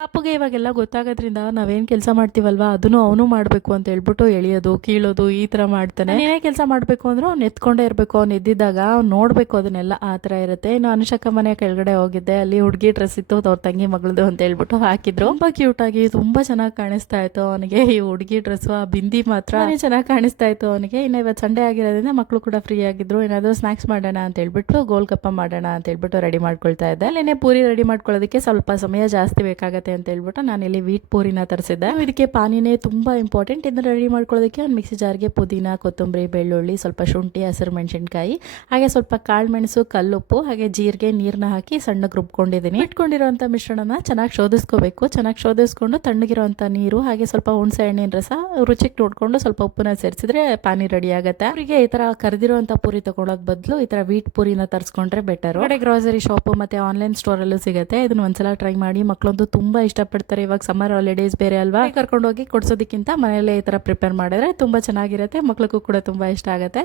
ಪಾಪುಗೆ ಇವಾಗೆಲ್ಲ ಗೊತ್ತಾಗೋದ್ರಿಂದ ನಾವೇನು ಕೆಲಸ ಮಾಡ್ತೀವಲ್ವಾ ಅದನ್ನು ಅವನು ಮಾಡಬೇಕು ಅಂತ ಹೇಳ್ಬಿಟ್ಟು ಎಳಿಯೋದು ಕೀಳೋದು ಈ ಥರ ಮಾಡ್ತಾನೆ. ಏನೇ ಕೆಲಸ ಮಾಡಬೇಕು ಅಂದ್ರೂ ಅವ್ನು ಎತ್ಕೊಂಡೇ ಇರಬೇಕು. ಅವ್ನು ಎದ್ದಿದ್ದಾಗ ಅವ್ನು ನೋಡಬೇಕು ಅದನ್ನೆಲ್ಲ, ಆ ಥರ ಇರುತ್ತೆ. ಇನ್ನು ಅನುಷಕ್ಕ ಮನೆ ಕೆಳಗಡೆ ಹೋಗಿದ್ದೆ, ಅಲ್ಲಿ ಹುಡುಗಿ ಡ್ರೆಸ್ ಇತ್ತು ಅವ್ರ ತಂಗಿ ಮಗಳದು ಅಂತ ಹೇಳ್ಬಿಟ್ಟು ಹಾಕಿದ್ರು. ತುಂಬ ಕ್ಯೂಟಾಗಿ ತುಂಬ ಚೆನ್ನಾಗಿ ಕಾಣಿಸ್ತಾ ಇತ್ತು ಅವನಿಗೆ ಈ ಹುಡುಗಿ ಡ್ರೆಸ್ಸು. ಆ ಬಿಂದಿ ಮಾತ್ರ ಚೆನ್ನಾಗಿ ಕಾಣಿಸ್ತಾ ಇತ್ತು ಅವನಿಗೆ. ಇನ್ನು ಇವತ್ತು ಸಂಡೇ ಆಗಿರೋದ್ರಿಂದ ಮಕ್ಕಳು ಕೂಡ ಫ್ರೀ ಆಗಿದ್ರು. ಏನಾದರೂ ಸ್ನಾಕ್ಸ್ ಮಾಡೋಣ ಅಂತ ಹೇಳ್ಬಿಟ್ಟು ಗೋಲ್ಗಪ್ಪ ಮಾಡೋಣ ಅಂತ ಹೇಳ್ಬಿಟ್ಟು ರೆಡಿ ಮಾಡ್ಕೊಳ್ತಾ ಇದ್ದೆ. ಅಲ್ಲೇನೆ ಪೂರಿ ರೆಡಿ ಮಾಡ್ಕೊಳ್ಳೋದಕ್ಕೆ ಸ್ವಲ್ಪ ಸಮಯ ಜಾಸ್ತಿ ಬೇಕಾಗುತ್ತೆ ಅಂತ ಹೇಳ್ಬಿಟ್ಟು ನಾನು ಇಲ್ಲಿ ವೀಟ್ ಪೂರಿನ ತರಿಸಿದ್ದೆ. ಇದಕ್ಕೆ ಪಾನಿನೇ ತುಂಬಾ ಇಂಪಾರ್ಟೆಂಟ್. ಇದನ್ನ ರೆಡಿ ಮಾಡ್ಕೊಳ್ಳೋದಕ್ಕೆ ಒಂದು ಮಿಕ್ಸಿ ಜಾರ್ಗೆ ಪುದೀನ, ಕೊತ್ತಂಬರಿ, ಬೆಳ್ಳುಳ್ಳಿ, ಸ್ವಲ್ಪ ಶುಂಠಿ, ಹಸಿರು ಮೆಣಸಿನಕಾಯಿ, ಹಾಗೆ ಸ್ವಲ್ಪ ಕಾಳು ಮೆಣಸು, ಕಲ್ಲುಪ್ಪು, ಹಾಗೆ ಜೀರಿಗೆ, ನೀರನ್ನ ಹಾಕಿ ಸಣ್ಣಗೆ ರುಬ್ಕೊಂಡಿದ್ದೀನಿ. ಇಟ್ಕೊಂಡಿರುವಂಥ ಮಿಶ್ರಣನ ಚೆನ್ನಾಗಿ ಶೋಧಿಸ್ಕೋಬೇಕು. ಚೆನ್ನಾಗಿ ಶೋಧಿಸ್ಕೊಂಡು ತಣ್ಣಗಿರುವಂಥ ನೀರು, ಹಾಗೆ ಸ್ವಲ್ಪ ಹುಣಸೆ ಹಣ್ಣಿನ ರಸ, ರುಚಿಗೆ ನೋಡ್ಕೊಂಡು ಸ್ವಲ್ಪ ಉಪ್ಪನ್ನ ಸೇರಿಸಿದ್ರೆ ಪಾನಿ ರೆಡಿ ಆಗುತ್ತೆ. ಅವರಿಗೆ ಈ ತರ ಕರೆದಿರುವಂಥ ಪೂರಿ ತಗೊಳೋದ್ ಬದಲು ಈ ತರ ವೀಟ್ ಪೂರಿನ ತರಿಸ್ಕೊಂಡ್ರೆ ಬೆಟರ್. ಕಡೆ ಗ್ರಾಸರಿ ಶಾಪ್ ಮತ್ತೆ ಆನ್ಲೈನ್ ಸ್ಟೋರ್ ಅಲ್ಲೂ ಸಿಗುತ್ತೆ. ಇದನ್ನ ಒಂದ್ಸಲ ಟ್ರೈ ಮಾಡಿ. ಮಕ್ಕಳಂತೂ ತುಂಬಾ ಇಷ್ಟಪಡ್ತಾರೆ. ಇವಾಗ ಸಮ್ಮರ್ ಹಾಲಿಡೇಸ್ ಬೇರೆ ಅಲ್ವಾ, ಕರ್ಕೊಂಡು ಹೋಗಿ ಕೊಡ್ಸೋದಕ್ಕಿಂತ ಮನೆಯಲ್ಲೇ ಈ ತರ ಪ್ರಿಪೇರ್ ಮಾಡಿದ್ರೆ ತುಂಬಾ ಚೆನ್ನಾಗಿರುತ್ತೆ. ಮಕ್ಳಿಗೂ ಕೂಡ ತುಂಬಾ ಇಷ್ಟ ಆಗುತ್ತೆ.